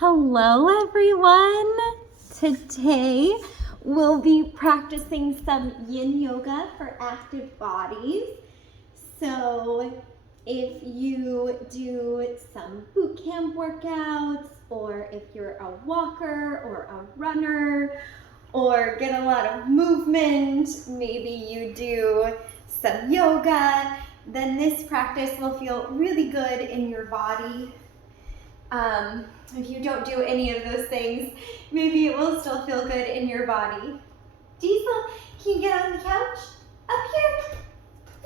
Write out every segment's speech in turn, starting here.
Hello everyone! Today we'll be practicing some yin yoga for active bodies. So if you do some boot camp workouts, or if you're a walker or a runner, or get a lot of movement, maybe you do some yoga, then this practice will feel really good in your body. If you don't do any of those things, maybe it will still feel good in your body. Diesel, can you get on the couch? Up here.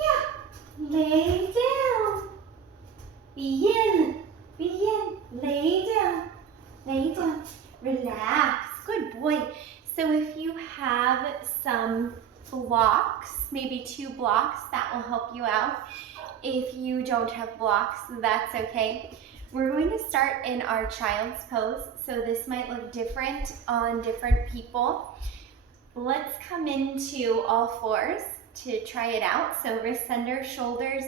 Yeah. Lay down. Begin. Lay down. Lay down. Relax. Good boy. So if you have some blocks, maybe 2 blocks, that will help you out. If you don't have blocks, that's okay. We're going to start in our child's pose, so this might look different on different people. Let's come into all fours to try it out. So wrists under shoulders,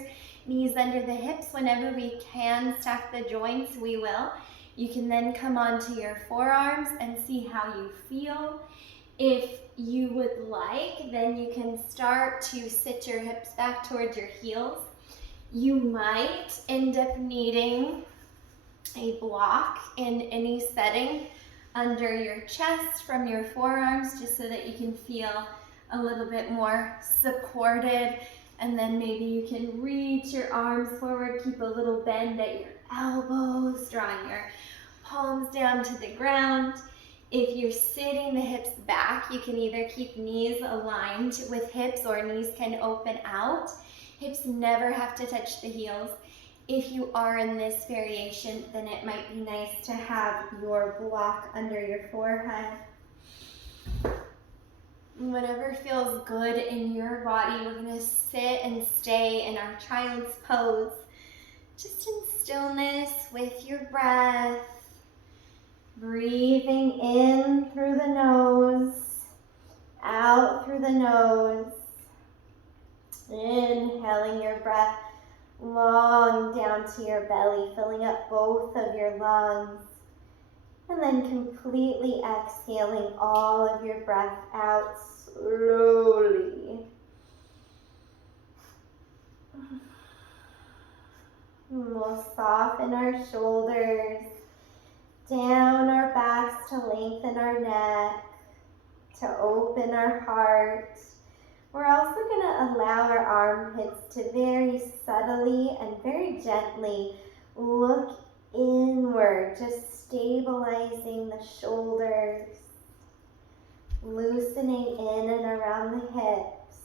knees under the hips. Whenever we can stack the joints, we will. You can then come onto your forearms and see how you feel. If you would like, then you can start to sit your hips back towards your heels. You might end up needing a block in any setting under your chest from your forearms, just so that you can feel a little bit more supported. And then maybe you can reach your arms forward, keep a little bend at your elbows, drawing your palms down to the ground. If you're sitting the hips back, you can either keep knees aligned with hips, or knees can open out. Hips never have to touch the heels. If you are in this variation, then it might be nice to have your block under your forehead. Whatever feels good in your body, we're going to sit and stay in our child's pose, just in stillness with your breath. Breathing in through the nose, out through the nose. Inhaling your breath long down to your belly, filling up both of your lungs. And then completely exhaling all of your breath out slowly. And we'll soften our shoulders, down our backs to lengthen our neck, to open our heart. We're also going to allow our armpits to very subtly and very gently look inward, just stabilizing the shoulders, loosening in and around the hips,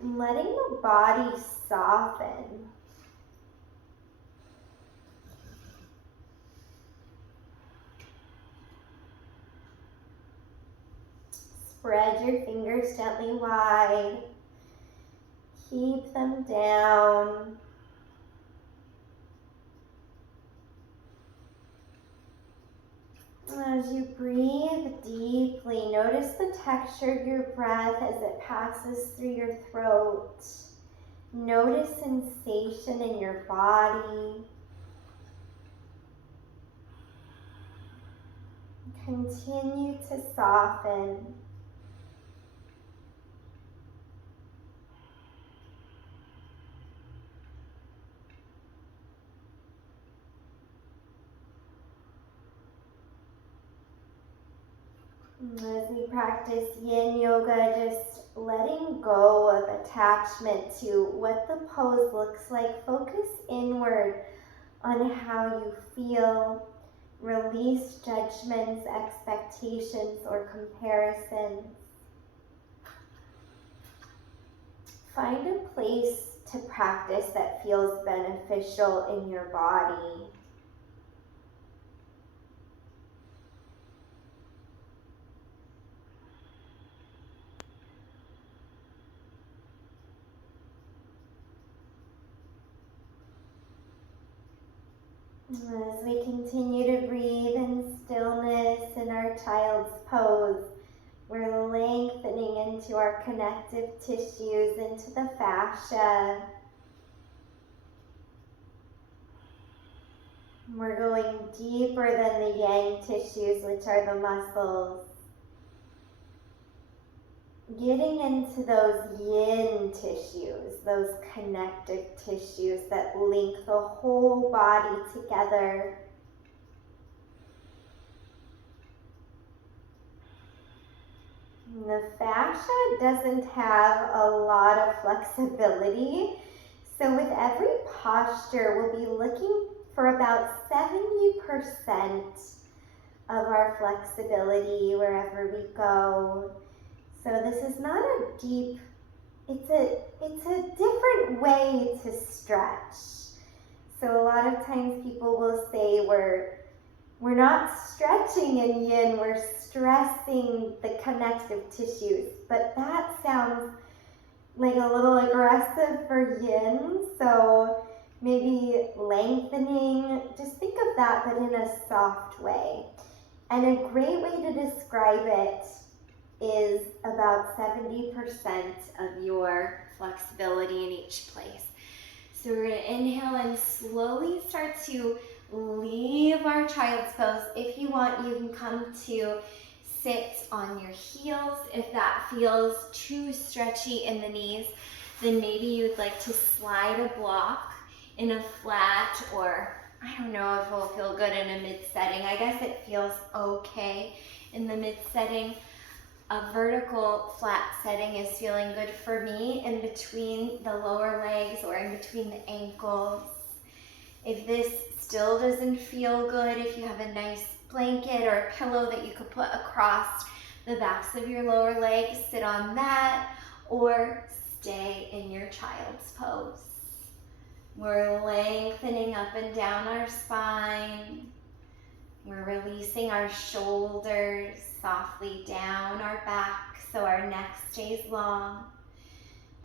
and letting the body soften. Spread your fingers gently wide. Keep them down. As you breathe deeply, notice the texture of your breath as it passes through your throat. Notice sensation in your body. Continue to soften. As we practice yin yoga, just letting go of attachment to what the pose looks like. Focus inward on how you feel. Release judgments, expectations, or comparisons. Find a place to practice that feels beneficial in your body. As we continue to breathe in stillness in our child's pose, we're lengthening into our connective tissues, into the fascia. We're going deeper than the yang tissues, which are the muscles. Getting into those yin tissues, those connective tissues that link the whole body together. And the fascia doesn't have a lot of flexibility, so with every posture, we'll be looking for about 70% of our flexibility wherever we go. So this is not a deep, it's a different way to stretch. So a lot of times people will say we're not stretching in yin, we're stressing the connective tissues. But that sounds like a little aggressive for yin. So maybe lengthening, just think of that, but in a soft way. And a great way to describe it is about 70% of your flexibility in each place. So we're going to inhale and slowly start to leave our child's pose. If you want, you can come to sit on your heels. If that feels too stretchy in the knees, then maybe you'd like to slide a block in a flat, or I don't know if it'll feel good in a mid-setting. I guess it feels okay in the mid-setting. A vertical flat setting is feeling good for me in between the lower legs or in between the ankles. If this still doesn't feel good, if you have a nice blanket or a pillow that you could put across the backs of your lower legs, sit on that or stay in your child's pose. We're lengthening up and down our spine. We're releasing our shoulders softly down our back so our neck stays long.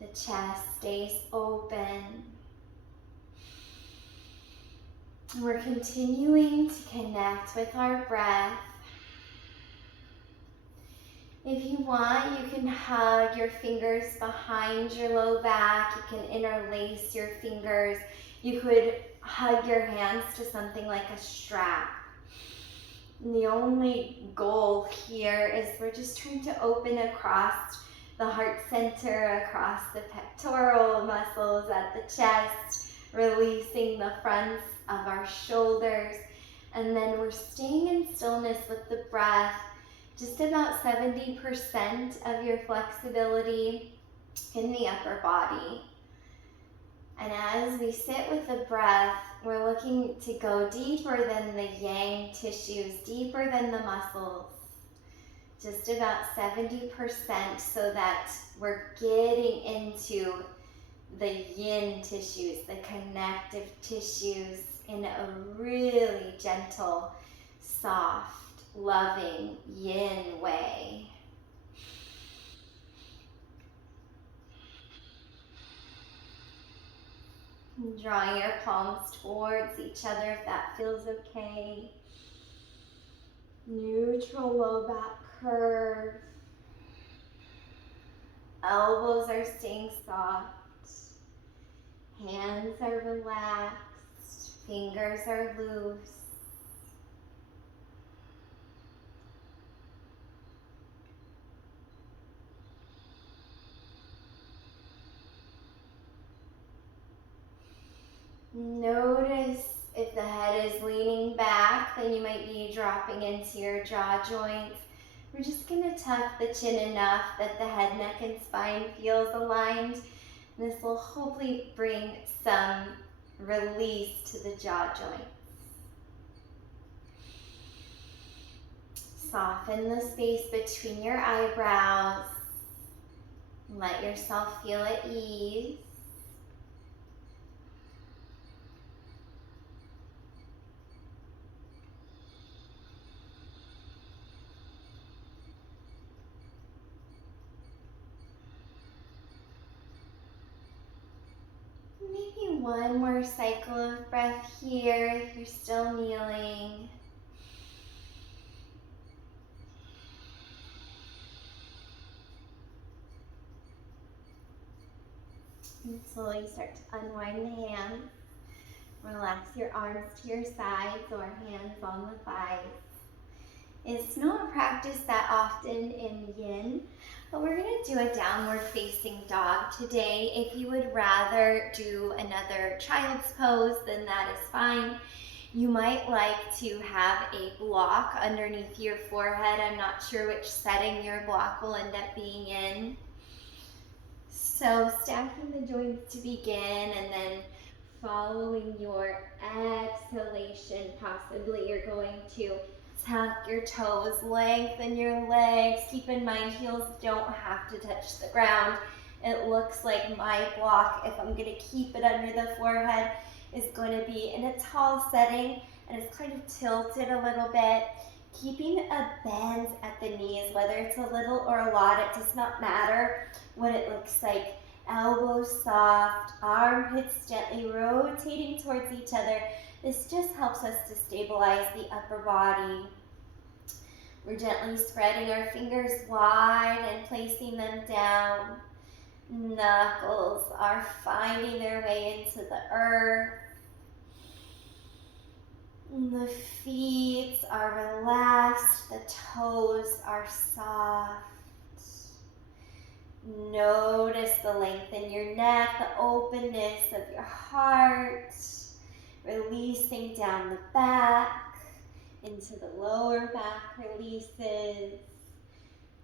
The chest stays open. We're continuing to connect with our breath. If you want, you can hug your fingers behind your low back. You can interlace your fingers. You could hug your hands to something like a strap. And the only goal here is we're just trying to open across the heart center, across the pectoral muscles at the chest, releasing the fronts of our shoulders. And then we're staying in stillness with the breath, just about 70% of your flexibility in the upper body. And as we sit with the breath, we're looking to go deeper than the yang tissues, deeper than the muscles, just about 70%, so that we're getting into the yin tissues, the connective tissues, in a really gentle, soft, loving yin way. Drawing your palms towards each other if that feels okay. Neutral low back curve. Elbows are staying soft. Hands are relaxed. Fingers are loose. Notice if the head is leaning back, then you might be dropping into your jaw joints. We're just going to tuck the chin enough that the head, neck, and spine feels aligned. This will hopefully bring some release to the jaw joints. Soften the space between your eyebrows. Let yourself feel at ease. Maybe one more cycle of breath here if you're still kneeling. And slowly start to unwind the hands. Relax your arms to your sides or hands on the thighs. It's not practiced that often in yin, but we're going to do a downward facing dog today. If you would rather do another child's pose, then that is fine. You might like to have a block underneath your forehead. I'm not sure which setting your block will end up being in. So stacking the joints to begin, and then following your exhalation, possibly you're going to tuck your toes, lengthen your legs. Keep in mind, heels don't have to touch the ground. It looks like my block, if I'm going to keep it under the forehead, is going to be in a tall setting, and it's kind of tilted a little bit. Keeping a bend at the knees, whether it's a little or a lot, it does not matter what it looks like. Elbows soft, armpits gently rotating towards each other. This just helps us to stabilize the upper body. We're gently spreading our fingers wide and placing them down. Knuckles are finding their way into the earth. The feet are relaxed, the toes are soft. Notice the length in your neck, the openness of your heart, releasing down the back, into the lower back releases,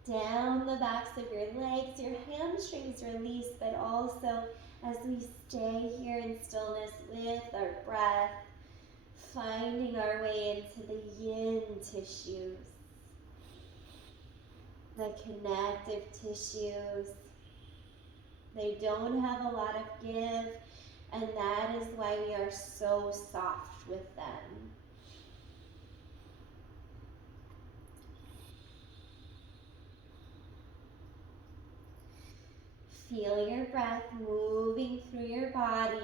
down the backs of your legs, your hamstrings release, but also as we stay here in stillness with our breath, finding our way into the yin tissues, the connective tissues. They don't have a lot of give, and that is why we are so soft with them. Feel your breath moving through your body.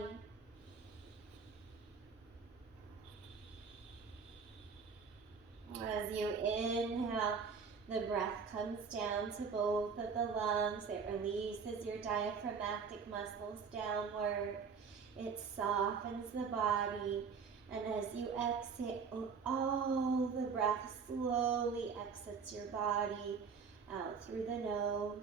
As you inhale, the breath comes down to both of the lungs. It releases your diaphragmatic muscles downward. It softens the body. And as you exhale, all the breath slowly exits your body out through the nose.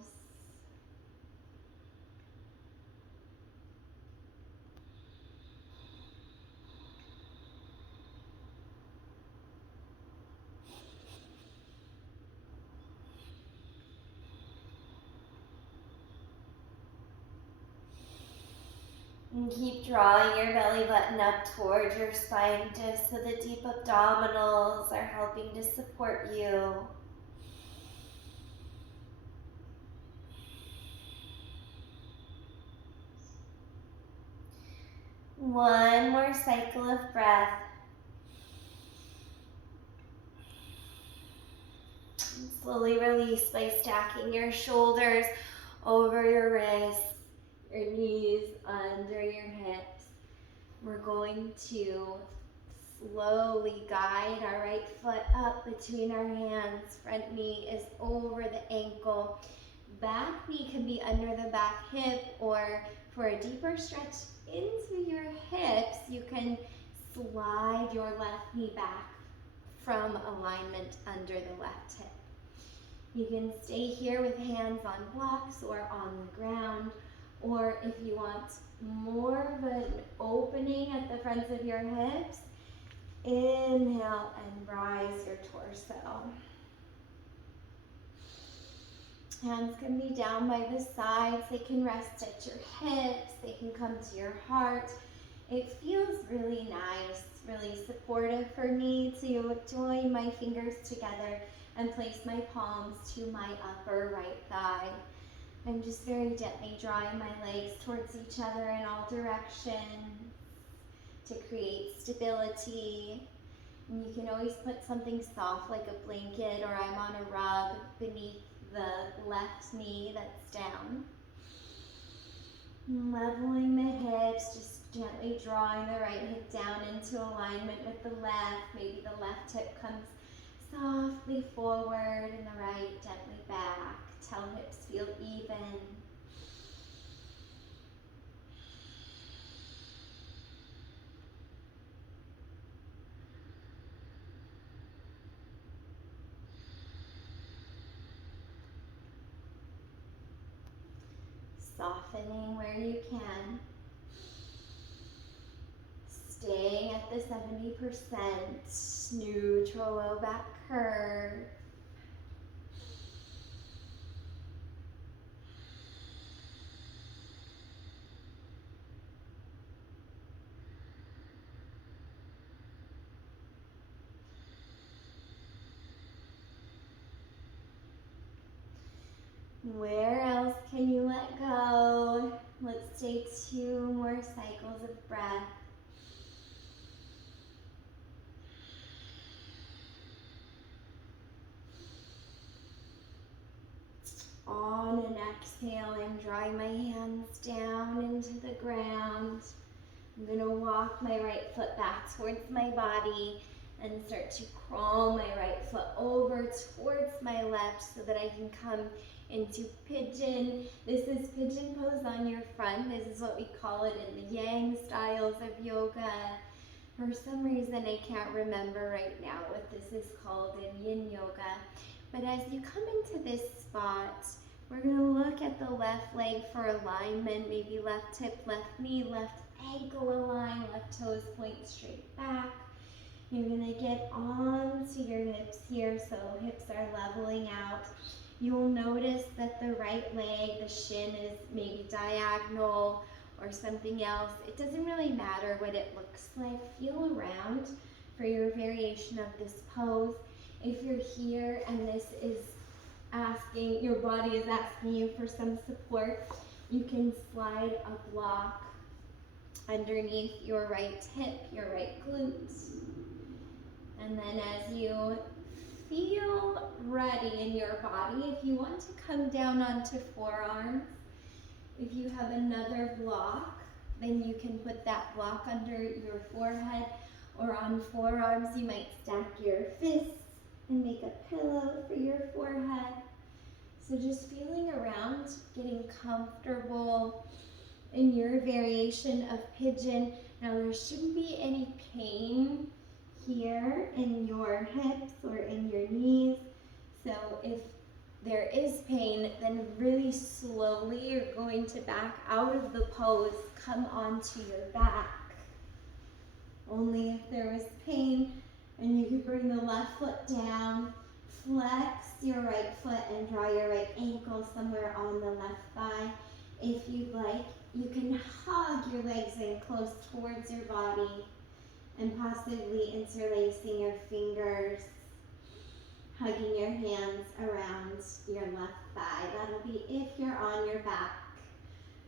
And keep drawing your belly button up towards your spine just so the deep abdominals are helping to support you. One more cycle of breath. And slowly release by stacking your shoulders over your wrists, your knees under your hips. We're going to slowly guide our right foot up between our hands. Front knee is over the ankle. Back knee can be under the back hip, or for a deeper stretch into your hips, you can slide your left knee back from alignment under the left hip. You can stay here with hands on blocks or on the ground, or if you want more of an opening at the fronts of your hips, inhale and rise your torso. Hands can be down by the sides, they can rest at your hips, they can come to your heart. It feels really nice, really supportive for me to join my fingers together and place my palms to my upper right thigh. I'm just very gently drawing my legs towards each other in all directions to create stability. And you can always put something soft like a blanket, or I'm on a rug beneath the left knee that's down. Leveling the hips, just gently drawing the right hip down into alignment with the left. Maybe the left hip comes softly forward and the right gently back. Tell hips feel even. softening where you can. Staying at the 70%, neutral low back curve. Where else can you let go? Let's take 2 more cycles of breath. On an exhale, I'm drawing my hands down into the ground. I'm going to walk my right foot back towards my body and start to crawl my right foot over towards my left so that I can come into pigeon. This is pigeon pose on your front. This is what we call it in the Yang styles of yoga. For some reason, I can't remember right now what this is called in Yin yoga. But as you come into this spot, we're going to look at the left leg for alignment, maybe left hip, left knee, left ankle align, left toes point straight back. You're going to get onto your hips here, so hips are leveling out. You'll notice that the right leg, the shin is maybe diagonal or something else. It doesn't really matter what it looks like. Feel around for your variation of this pose. If you're here and this is asking, your body is asking you for some support, you can slide a block underneath your right hip, your right glutes. And then as you feel ready in your body, if you want to come down onto forearms, if you have another block, then you can put that block under your forehead, or on forearms you might stack your fists and make a pillow for your forehead. So just feeling around, getting comfortable in your variation of pigeon. Now there shouldn't be any pain here in your hips or in your knees. So if there is pain, then really slowly you're going to back out of the pose, come onto your back. Only if there was pain, and you could bring the left foot down, flex your right foot and draw your right ankle somewhere on the left thigh. If you'd like, you can hug your legs in close towards your body and possibly interlacing your fingers, hugging your hands around your left thigh. That'll be if you're on your back.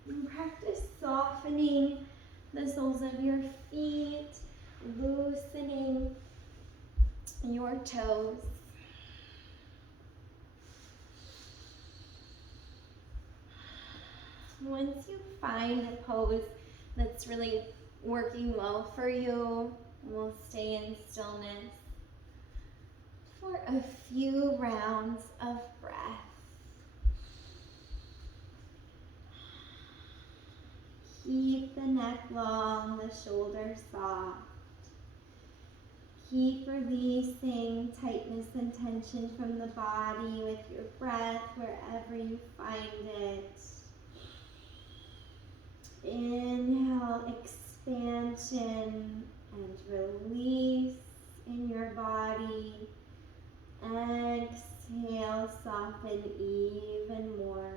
And practice softening the soles of your feet, loosening your toes. Once you find a pose that's really working well for you, we'll stay in stillness for a few rounds of breath. Keep the neck long, the shoulders soft. Keep releasing tightness and tension from the body with your breath wherever you find it. Inhale, expansion and release in your body. Exhale, soften even more.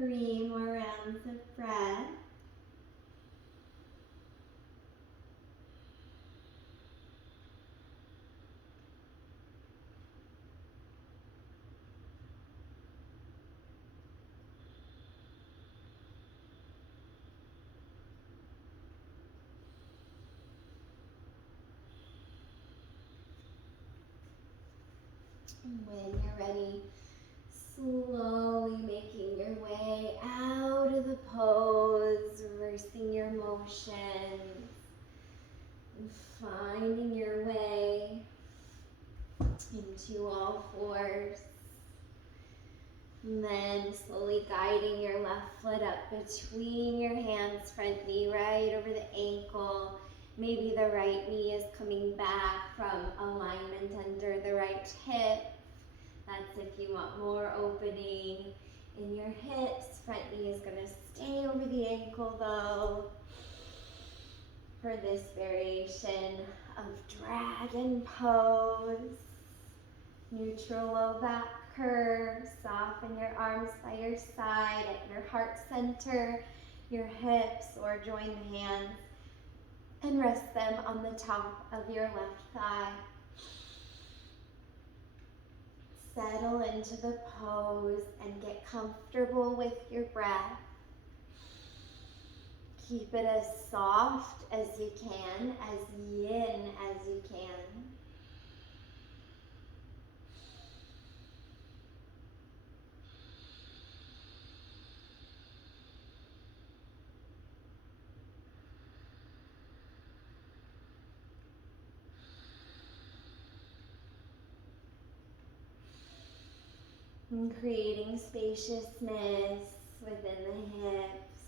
3 more rounds of breath. When you're ready, slowly making your way out of the pose, reversing your motion, finding your way into all fours. And then slowly guiding your left foot up between your hands, front knee right over the ankle. Maybe the right knee is coming back from alignment under the right hip. That's if you want more opening in your hips. Front knee is gonna stay over the ankle though. For this variation of dragon pose. Neutral low back curve. Soften your arms by your side at your heart center, your hips, or join the hands and rest them on the top of your left thigh. Settle into the pose and get comfortable with your breath. Keep it as soft as you can, as yin as you can. And creating spaciousness within the hips.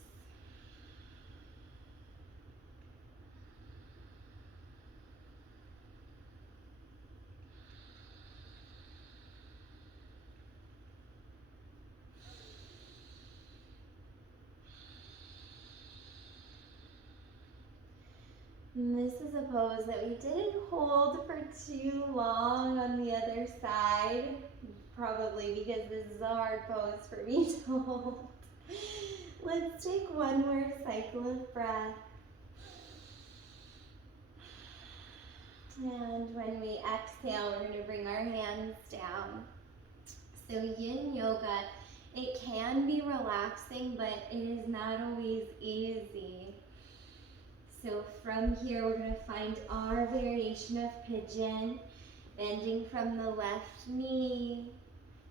And this is a pose that we didn't hold for too long on the other side, probably because this is a hard pose for me to hold. Let's take one more cycle of breath. And when we exhale, we're going to bring our hands down. So yin yoga, it can be relaxing, but it is not always easy. So from here, we're going to find our variation of pigeon, bending from the left knee,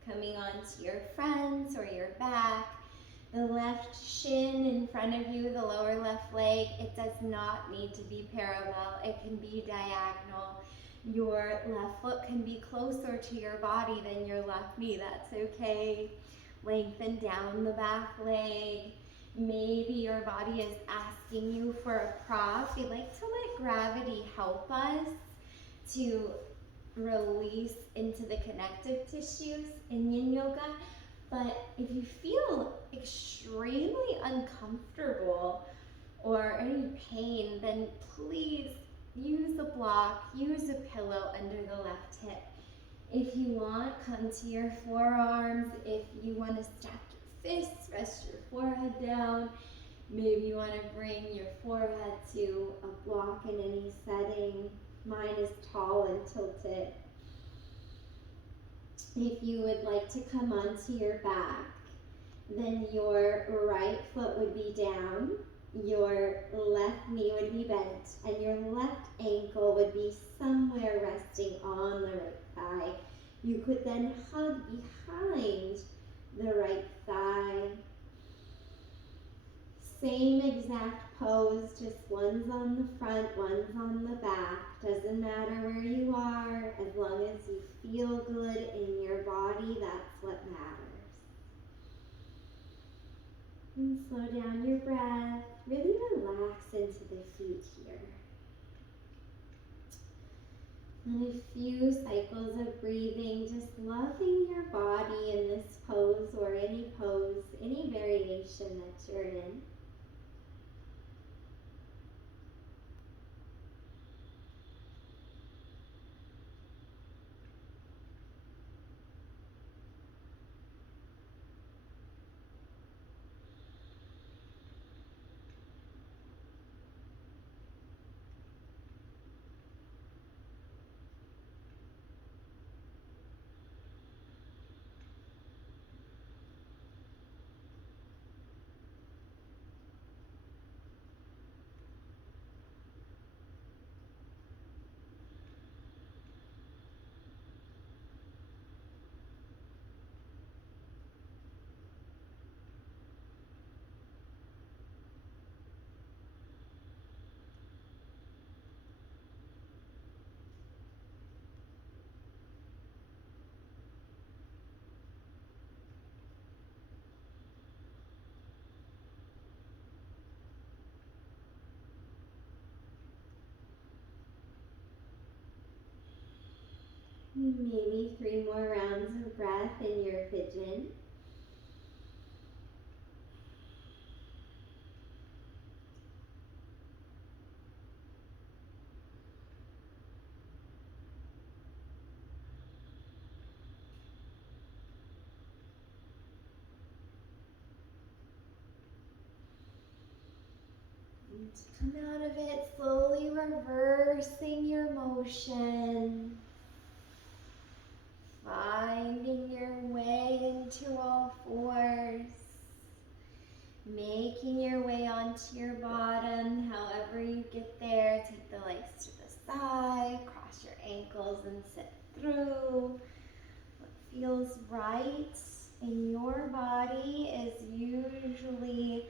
coming onto your front or your back. The left shin in front of you, the lower left leg, it does not need to be parallel. It can be diagonal. Your left foot can be closer to your body than your left knee. That's okay. Lengthen down the back leg. Maybe your body is asking you for a prop. We like to let gravity help us to release into the connective tissues in yin yoga. But if you feel extremely uncomfortable or any pain, then please use a block, use a pillow under the left hip. If you want, come to your forearms. If you want to stack your fists, rest your forehead down. Maybe you want to bring your forehead to a block in any setting. Mine is tall and tilted. If you would like to come onto your back, then your right foot would be down, your left knee would be bent, and your left ankle would be somewhere resting on the right thigh. You could then hug behind the right thigh. Same exact pose, just one's on the front, one's on the back. Doesn't matter where you are, as long as you feel good in your body, that's what matters. And slow down your breath. Really relax into the feet here. And a few cycles of breathing, just loving your body in this pose or any pose, any variation that you're in. Maybe 3 more rounds of breath in your pigeon. And to come out of it, slowly reversing your motion. Finding your way into all fours. Making your way onto your bottom. However you get there, take the legs to the side, cross your ankles and sit through. What feels right in your body is usually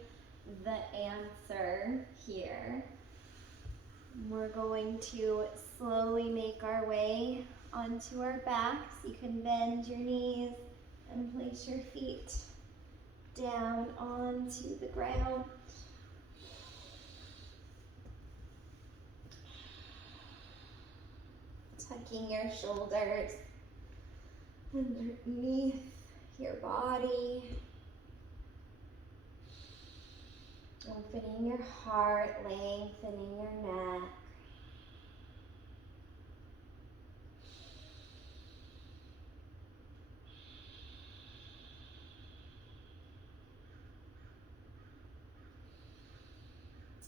the answer here. We're going to slowly make our way onto our backs. You can bend your knees and place your feet down onto the ground. Tucking your shoulders underneath your body. Opening your heart, lengthening your neck.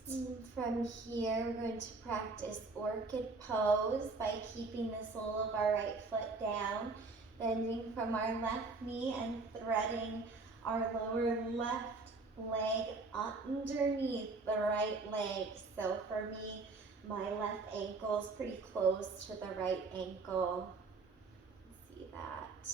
And from here, we're going to practice orchid pose by keeping the sole of our right foot down, bending from our left knee and threading our lower left leg underneath the right leg. So for me, my left ankle is pretty close to the right ankle. See that?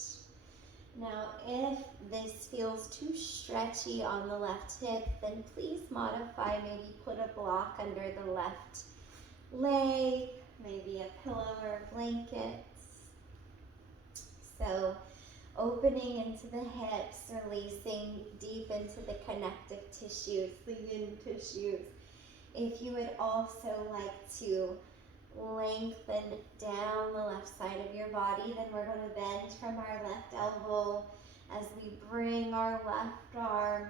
Now, if this feels too stretchy on the left hip, then please modify. Maybe put a block under the left leg, maybe a pillow or a blanket. So, opening into the hips, releasing deep into the connective tissues, the yin tissues. If you would also like to lengthen down the left side of your body, then we're going to bend from our left elbow as we bring our left arm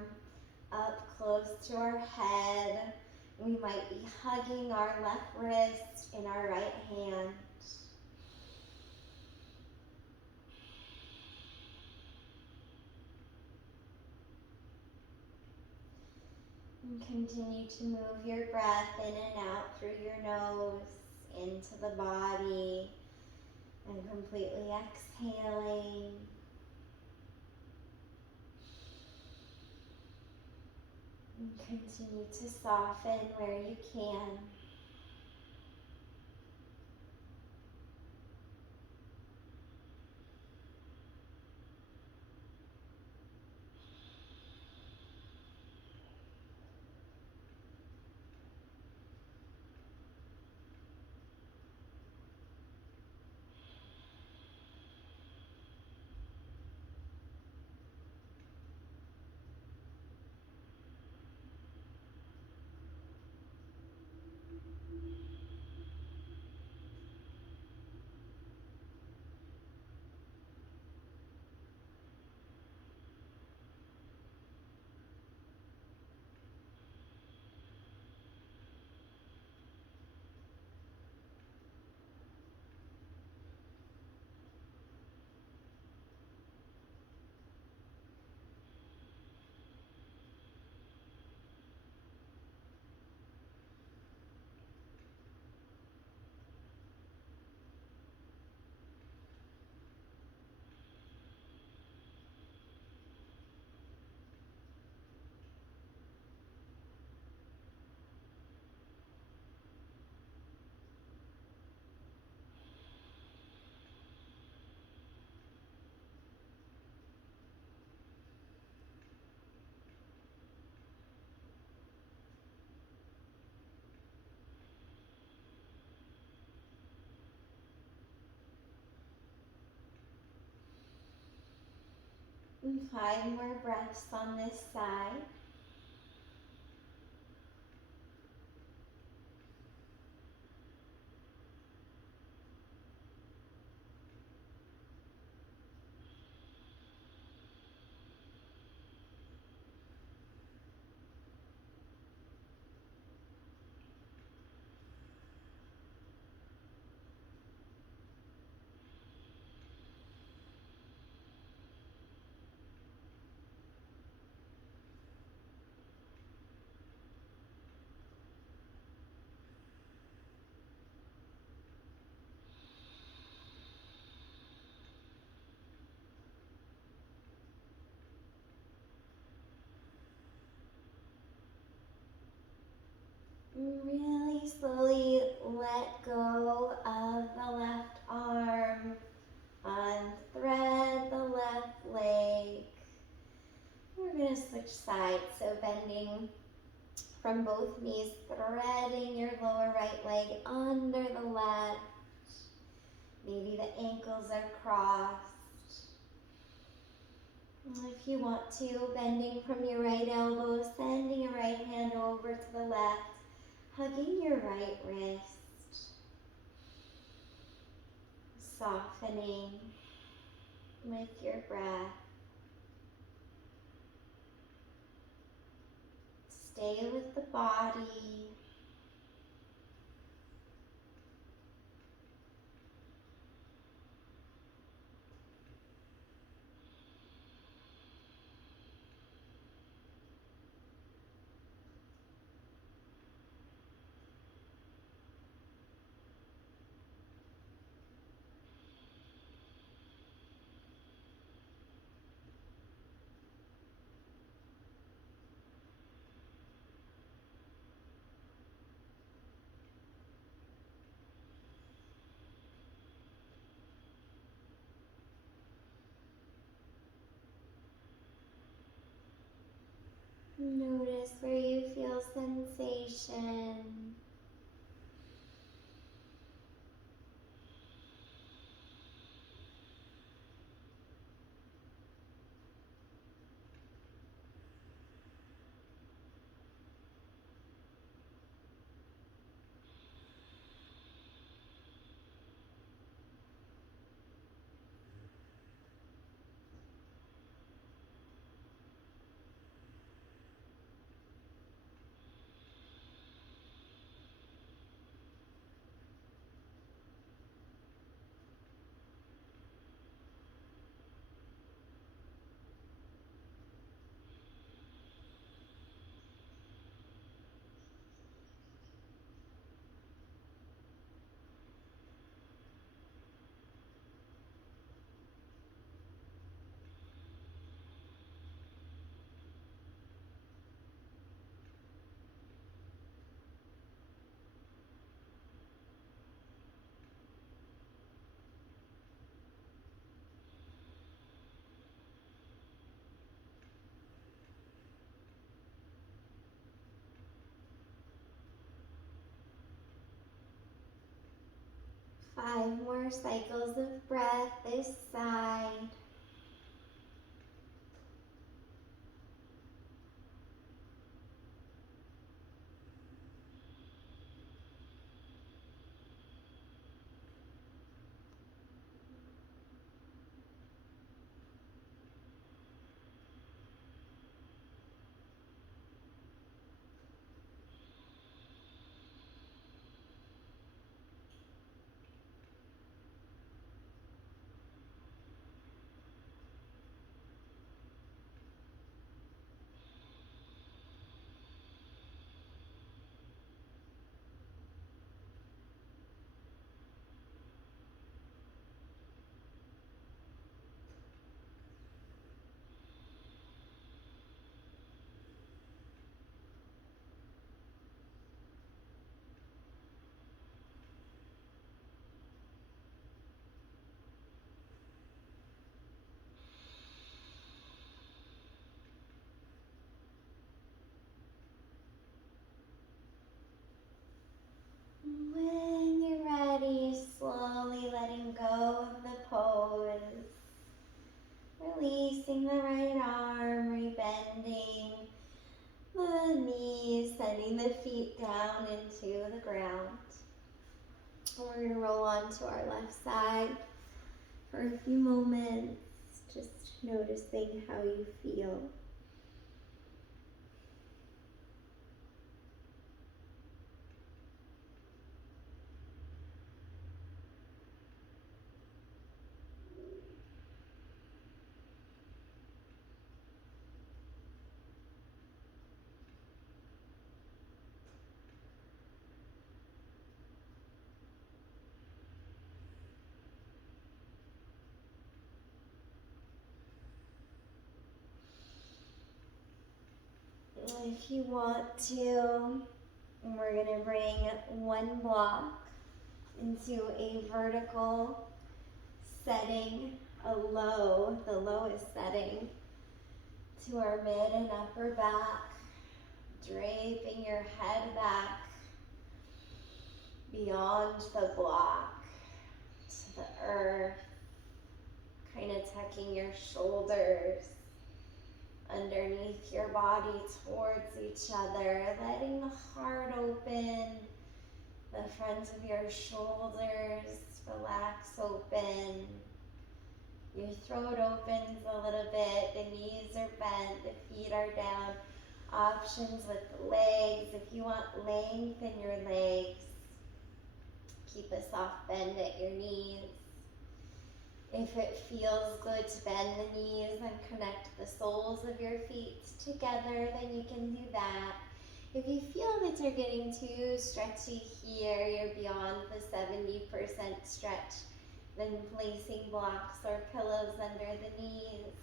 up close to our head. We might be hugging our left wrist in our right hand. And continue to move your breath in and out through your nose, into the body, and completely exhaling. And continue to soften where you can. And 5 more breaths on this side. let go of the left arm. Unthread the left leg. We're going to switch sides, so bending from both knees, threading your lower right leg under the left. Maybe the ankles are crossed. If you want to, bending from your right elbow, sending your right hand over to the left, hugging your right wrist, softening with your breath. Stay with the body. Notice where you feel sensation. Five more cycles of breath this side. When you're ready, slowly letting go of the pose. Releasing the right arm, rebending the knees, sending the feet down into the ground. We're going to roll on to our left side for a few moments, just noticing how you feel. If you want to, we're going to bring one block into a vertical setting, a low, the lowest setting, to our mid and upper back, draping your head back beyond the block to the earth, kind of tucking your shoulders underneath your body towards each other, letting the heart open, the front of your shoulders relax open. Your throat opens a little bit, the knees are bent, the feet are down. Options with the legs. If you want length in your legs, keep a soft bend at your knees. If it feels good to bend the knees and connect the soles of your feet together, then you can do that. If you feel that you're getting too stretchy here, you're beyond the 70% stretch, then placing blocks or pillows under the knees.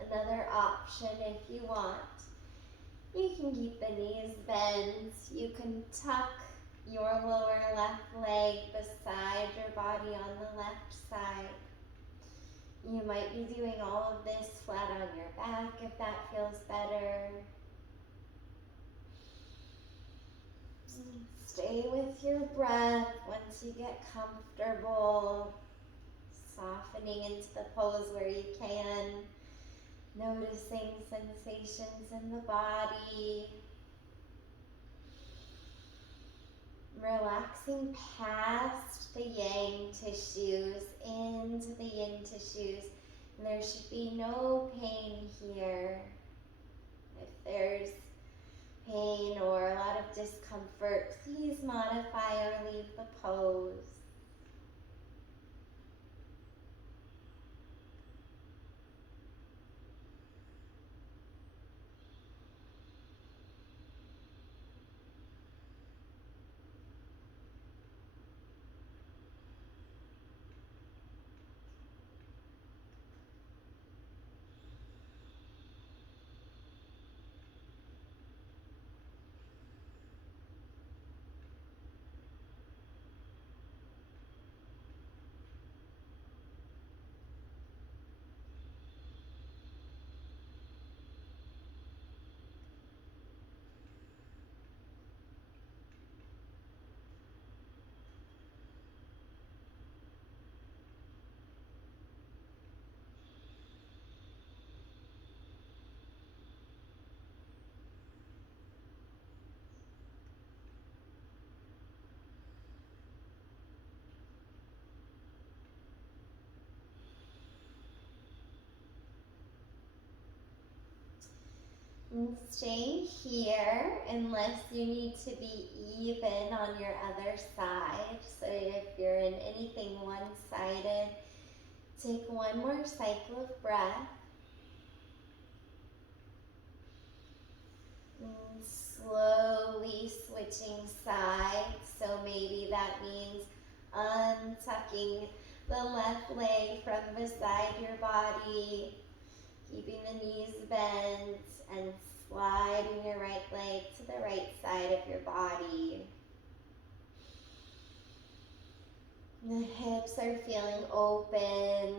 Another option if you want. You can keep the knees bent. You can tuck your lower left leg beside your body on the left side. You might be doing all of this flat on your back if that feels better. Stay with your breath once you get comfortable, softening into the pose where you can, noticing sensations in the body, relaxing past the yang tissues into the yin tissues. And there should be no pain here. If there's pain or a lot of discomfort, please modify or leave the pose. And staying here unless you need to be even on your other side. So if you're in anything one-sided, take one more cycle of breath. And slowly switching sides. So maybe that means untucking the left leg from beside your body, keeping the knees bent, and sliding your right leg to the right side of your body. The hips are feeling open.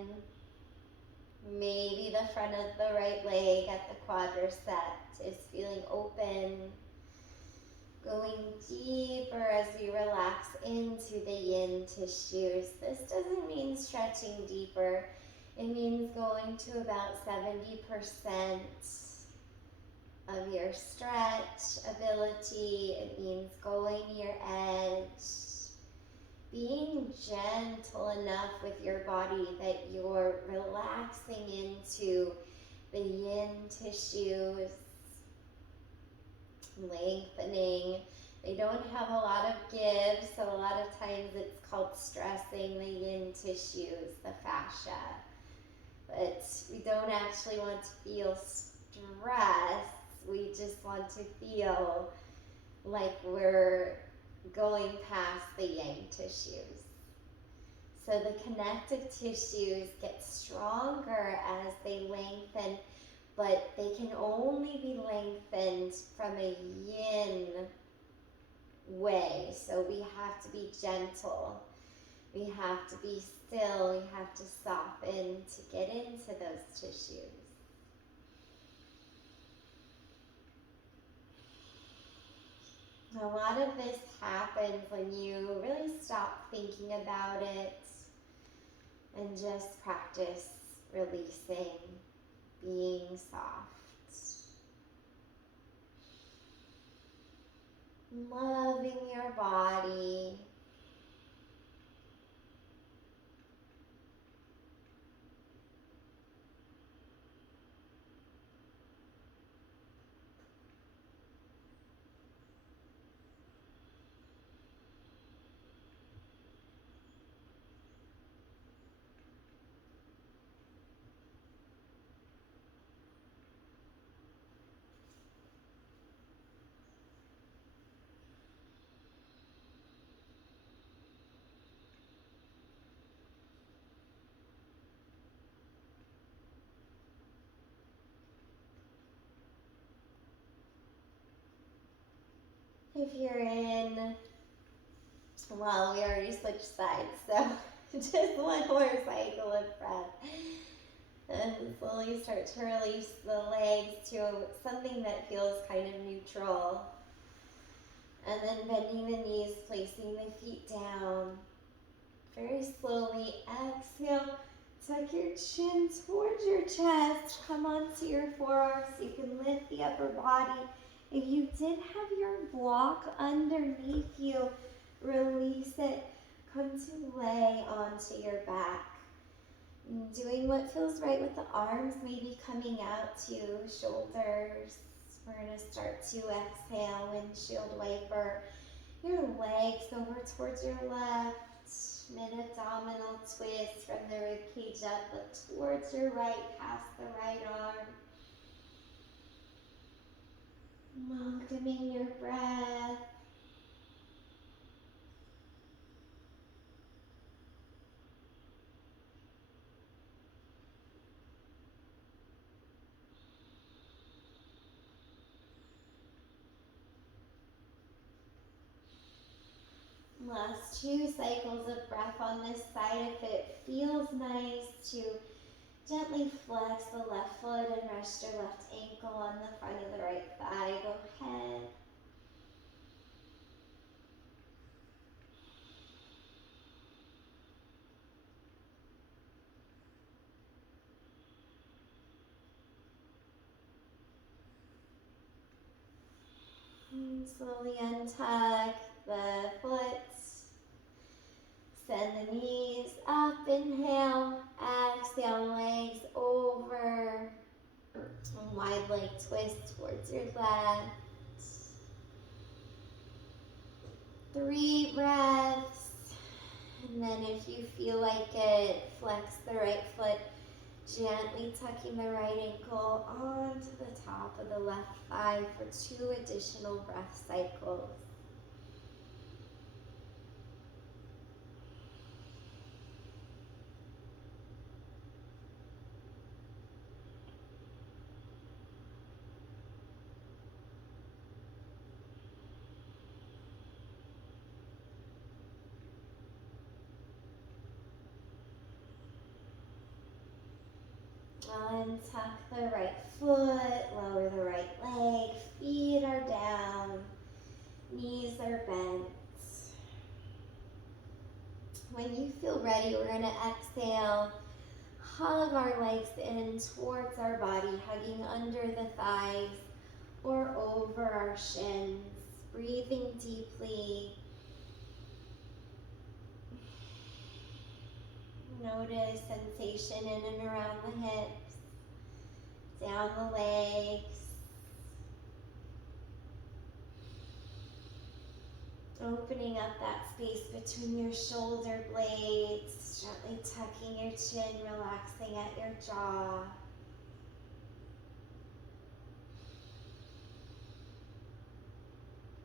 Maybe the front of the right leg at the quadricep is feeling open. Going deeper as you relax into the yin tissues. This doesn't mean stretching deeper. It means going to about 70% of your stretch ability. It means going your edge. Being gentle enough with your body that you're relaxing into the yin tissues, lengthening. They don't have a lot of give, so a lot of times it's called stressing the yin tissues, the fascia. But we don't actually want to feel stress. We just want to feel like we're going past the yang tissues. So the connective tissues get stronger as they lengthen, but they can only be lengthened from a yin way. So we have to be gentle. We have to be still. We have to soften to get into those tissues. A lot of this happens when you really stop thinking about it and just practice releasing, being soft, loving your body. If you're in, well, we already switched sides, so just one more cycle of breath. And slowly start to release the legs to something that feels kind of neutral. And then bending the knees, placing the feet down. Very slowly exhale. Tuck your chin towards your chest. Come onto your forearms so you can lift the upper body. If you did have your block underneath you, release it. Come to lay onto your back. Doing what feels right with the arms, maybe coming out to shoulders. We're going to start to exhale, windshield wiper your legs over towards your left. Mid-abdominal twist from the ribcage up, look towards your right, past the right arm. Welcoming your breath. Last 2 cycles of breath on this side. If it feels nice to gently flex the left foot and rest your left ankle on the front of the right thigh, go ahead. And slowly untuck the foot. Send the knees up, inhale, exhale, legs over. And wide leg twist towards your left. 3 breaths. And then if you feel like it, flex the right foot, gently tucking the right ankle onto the top of the left thigh for 2 additional breath cycles. Untuck the right foot, lower the right leg, feet are down, knees are bent. When you feel ready, we're going to exhale, hug our legs in towards our body, hugging under the thighs or over our shins, breathing deeply. Notice sensation in and around the hips, down the legs. Opening up that space between your shoulder blades, gently tucking your chin, relaxing at your jaw.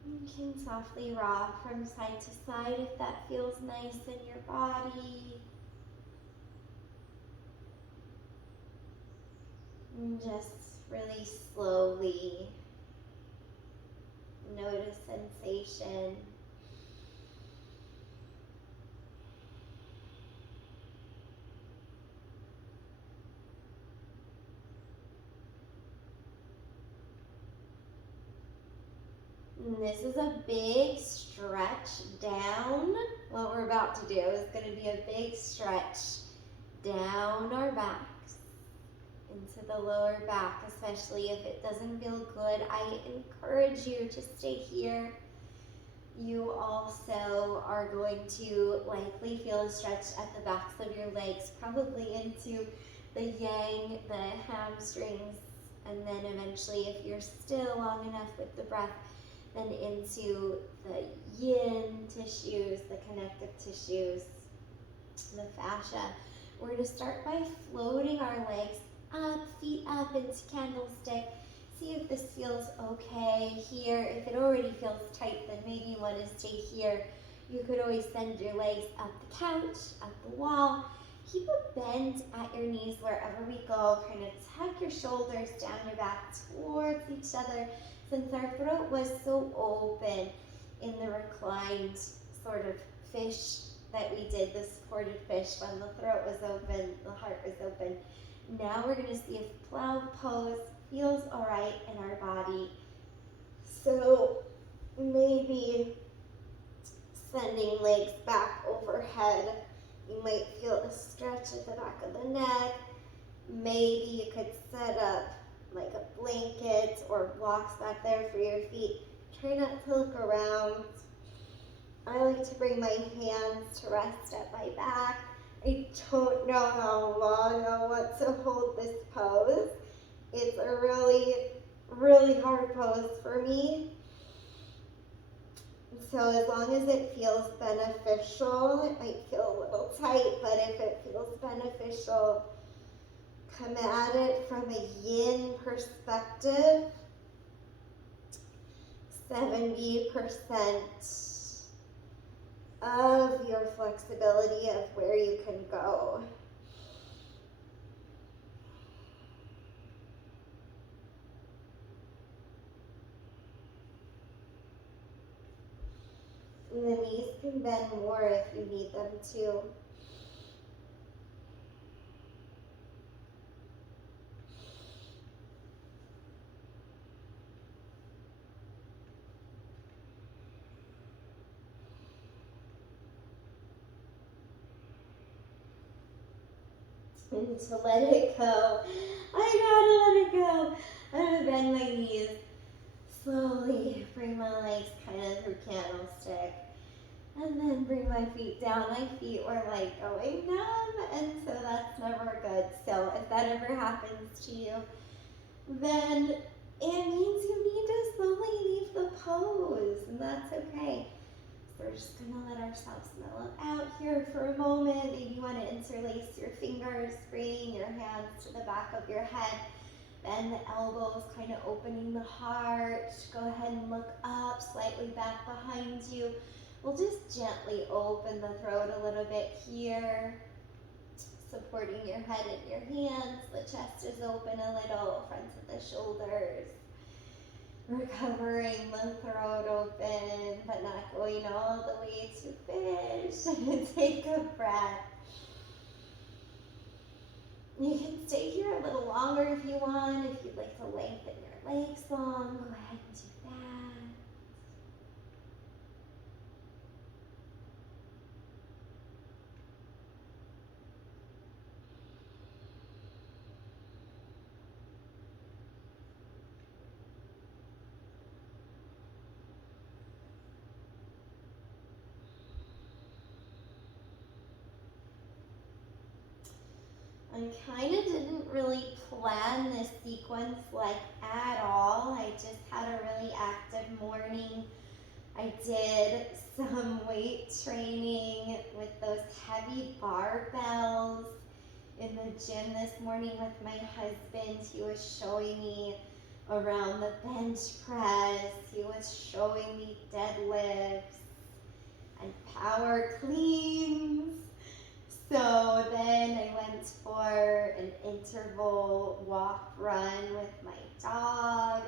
You can softly rock from side to side if that feels nice in your body. And just really slowly notice sensation. And this is a big stretch down. What we're about to do is going to be a big stretch down our backs, into the lower back, especially if it doesn't feel good. I encourage you to stay here. You also are going to likely feel a stretch at the backs of your legs, probably into the yang, the hamstrings, and then eventually, if you're still long enough with the breath, then into the yin tissues, the connective tissues, the fascia. We're going to start by floating our legs up, feet up into candlestick. See if this feels okay here. If it already feels tight, then maybe you want to stay here. You could always send your legs up the couch, up the wall. Keep a bend at your knees wherever we go. Kind of tuck your shoulders down your back towards each other. Since our throat was so open in the reclined sort of fish that we did, the supported fish, when the throat was open, the heart was open. Now we're going to see if plow pose feels all right in our body. So maybe sending legs back overhead. You might feel a stretch at the back of the neck. Maybe you could set up like a blanket or blocks back there for your feet. Try not to look around. I like to bring my hands to rest at my back. I don't know how long I want to hold this pose. It's a really, really hard pose for me. So as long as it feels beneficial, it might feel a little tight, but if it feels beneficial, come at it from a yin perspective. 70% of your flexibility of where you can go. And the knees can bend more if you need them to. And to let it go, I gotta let it go. I'm gonna bend my knees slowly, bring my legs kind of through candlestick, and then bring my feet down. My feet were like going numb, and so that's never good. So if that ever happens to you, then it means you need to slowly leave the pose, and that's okay. We're just gonna let ourselves mellow out here for a moment. Maybe you want to interlace your fingers, bringing your hands to the back of your head. Bend the elbows, kind of opening the heart. Go ahead and look up, slightly back behind you. We'll just gently open the throat a little bit here. Supporting your head in your hands. The chest is open a little, front of the shoulders. Recovering the throat open, but not going all the way to fish. Take a breath. You can stay here a little longer if you want. If you'd like to lengthen your legs long, go ahead and do that. I kind of didn't really plan this sequence like at all. I just had a really active morning. I did some weight training with those heavy barbells in the gym this morning with my husband. He was showing me around the bench press. He was showing me deadlifts and power cleans. So then I went for an interval walk run with my dog,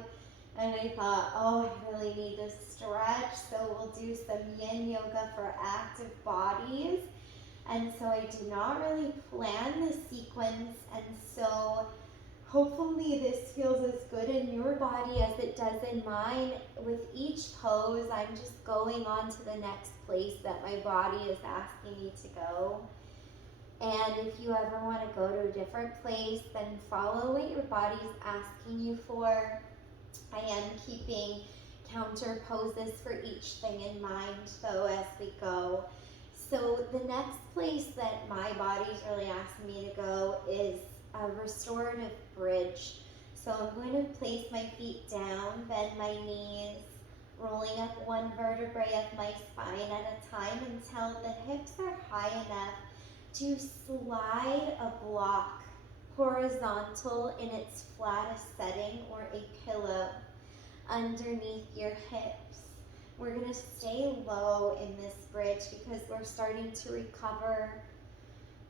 and I thought, oh, I really need to stretch, so we'll do some yin yoga for active bodies. And so I did not really plan the sequence, and so Hopefully this feels as good in your body as it does in mine. With each pose, I'm just going on to the next place that my body is asking me to go. And if you ever want to go to a different place, then follow what your body's asking you for. I am keeping counter poses for each thing in mind though as we go. So the next place that my body's really asking me to go is a restorative bridge. So I'm going to place my feet down, bend my knees, rolling up one vertebrae of my spine at a time until the hips are high enough to slide a block horizontal in its flattest setting, or a pillow, underneath your hips. We're going to stay low in this bridge because we're starting to recover.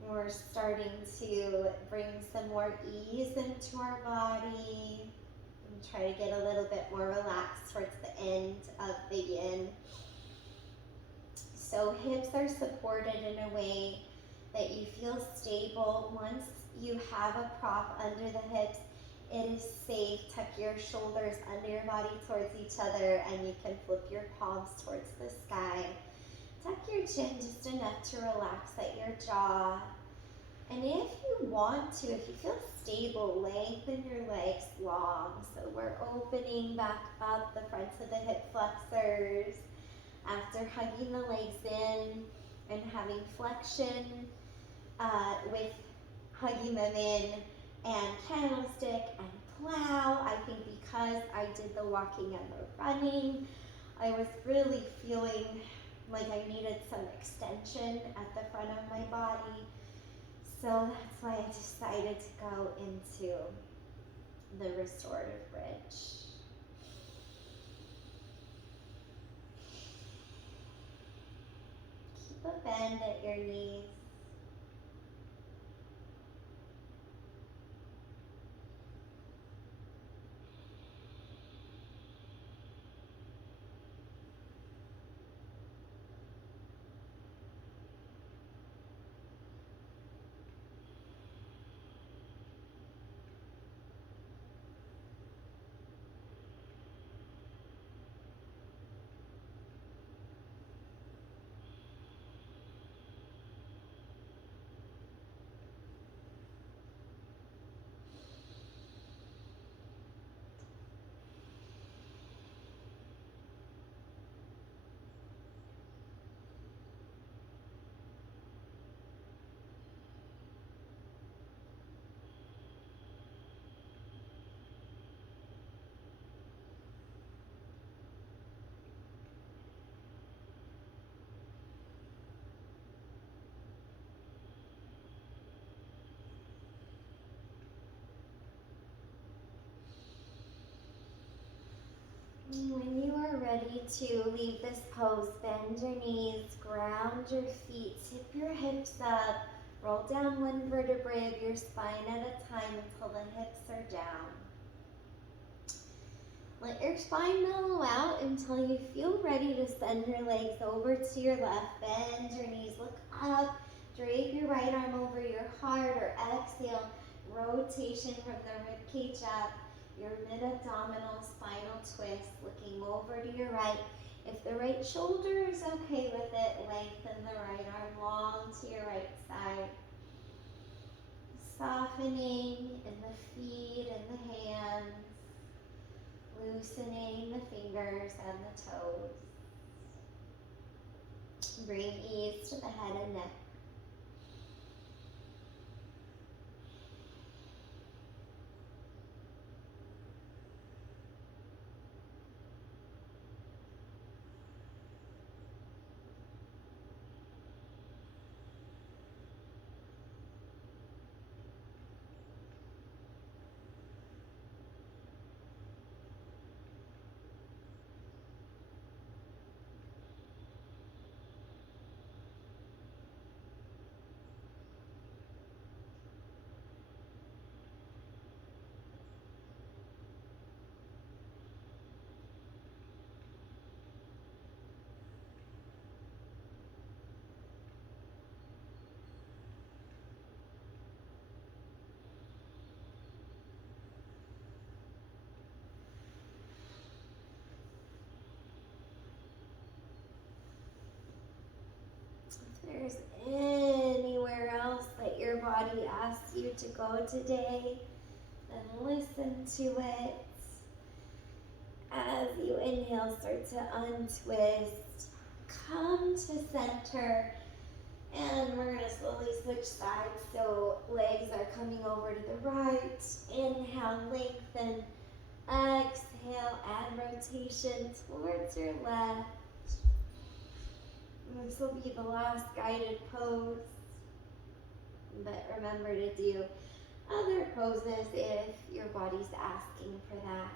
We're starting to bring some more ease into our body and try to get a little bit more relaxed towards the end of the yin. So hips are supported in a way that you feel stable. Once you have a prop under the hips, it is safe. Tuck your shoulders under your body towards each other, and you can flip your palms towards the sky. Tuck your chin just enough to relax at your jaw. And if you want to, if you feel stable, lengthen your legs long. So we're opening back up the fronts of the hip flexors after hugging the legs in and having flexion with hugging them in, and candlestick and plow. I think because I did the walking and the running, I was really feeling like I needed some extension at the front of my body. So that's why I decided to go into the restorative bridge. Keep a bend at your knees. When you are ready to leave this pose, bend your knees, ground your feet, tip your hips up, roll down one vertebrae of your spine at a time until the hips are down. Let your spine mellow out until you feel ready to send your legs over to your left. Bend your knees, look up, drape your right arm over your heart, or exhale, rotation from the rib cage up. Your mid-abdominal spinal twist, looking over to your right. If the right shoulder is okay with it, lengthen the right arm long to your right side. Softening in the feet and the hands, loosening the fingers and the toes. Bring ease to the head and neck. body asks you to go today, then listen to it. As you inhale, start to untwist. Come to center. And we're going to slowly switch sides. So legs are coming over to the right. Inhale, lengthen. Exhale, add rotation towards your left. This will be the last guided pose. But remember to do other poses if your body's asking for that.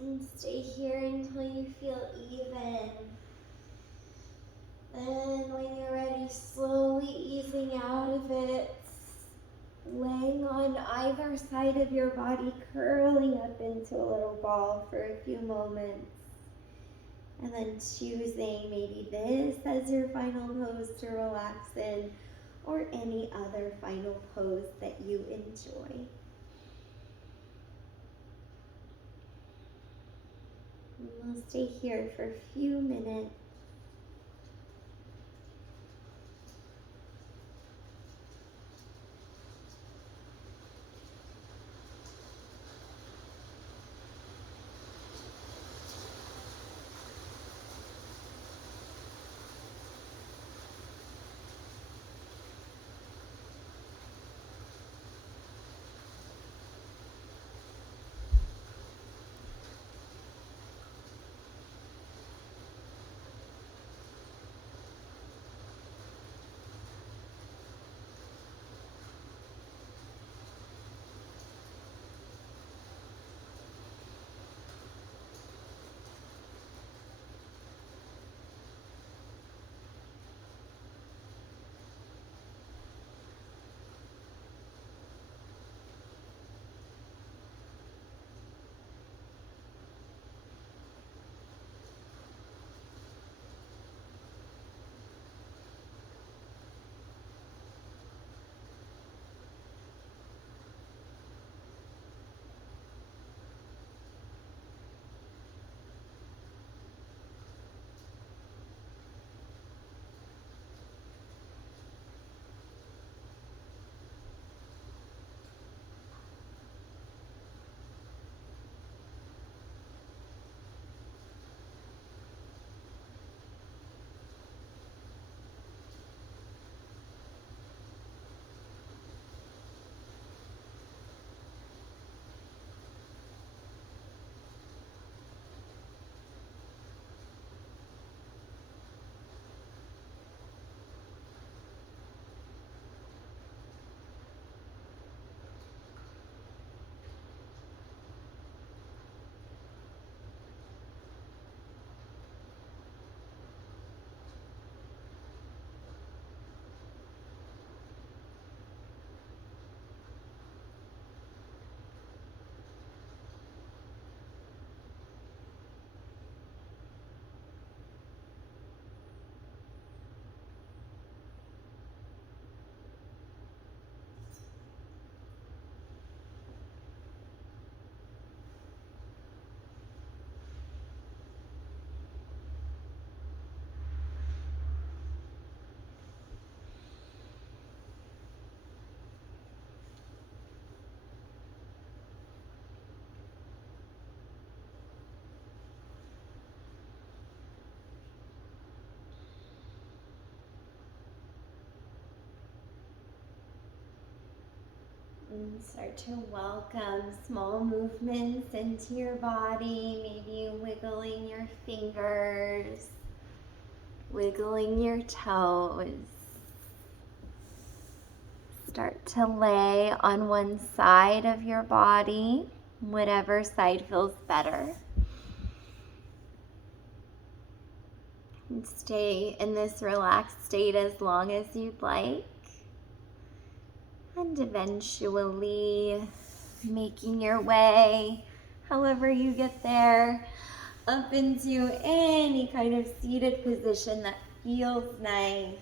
And stay here until you feel even. Then when you're ready, slowly easing out of it, laying on either side of your body, curling up into a little ball for a few moments. And then choosing maybe this as your final pose to relax in, or any other final pose that you enjoy. We'll stay here for a few minutes. And start to welcome small movements into your body, maybe wiggling your fingers, wiggling your toes. Start to lay on one side of your body, whatever side feels better. And stay in this relaxed state as long as you'd like. And eventually making your way, however you get there, up into any kind of seated position that feels nice.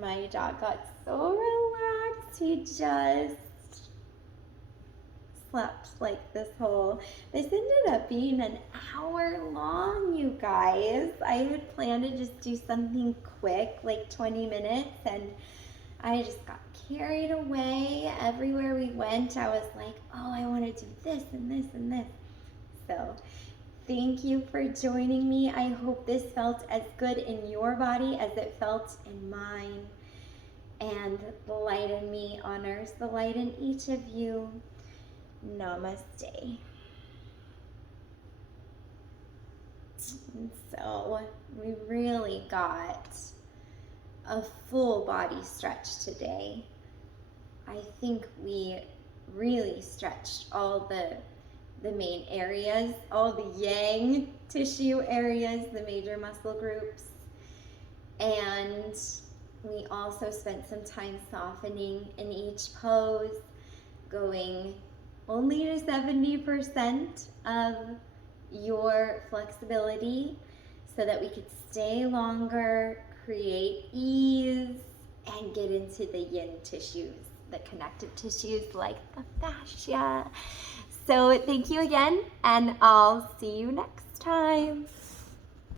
My dog got so relaxed, he just slept like this ended up being an hour long, you guys. I had planned to just do something quick, like 20 minutes, and I just got carried away. Everywhere we went, I was like, oh, I want to do this and this and this. So thank you for joining me. I hope this felt as good in your body as it felt in mine. And the light in me honors the light in each of you. Namaste. And so we really got a full body stretch today. I think we really stretched all the main areas, all the yang tissue areas, the major muscle groups. And we also spent some time softening in each pose, going only to 70% of your flexibility so that we could stay longer, create ease, and get into the yin tissues, the connective tissues like the fascia. So thank you again, and I'll see you next time.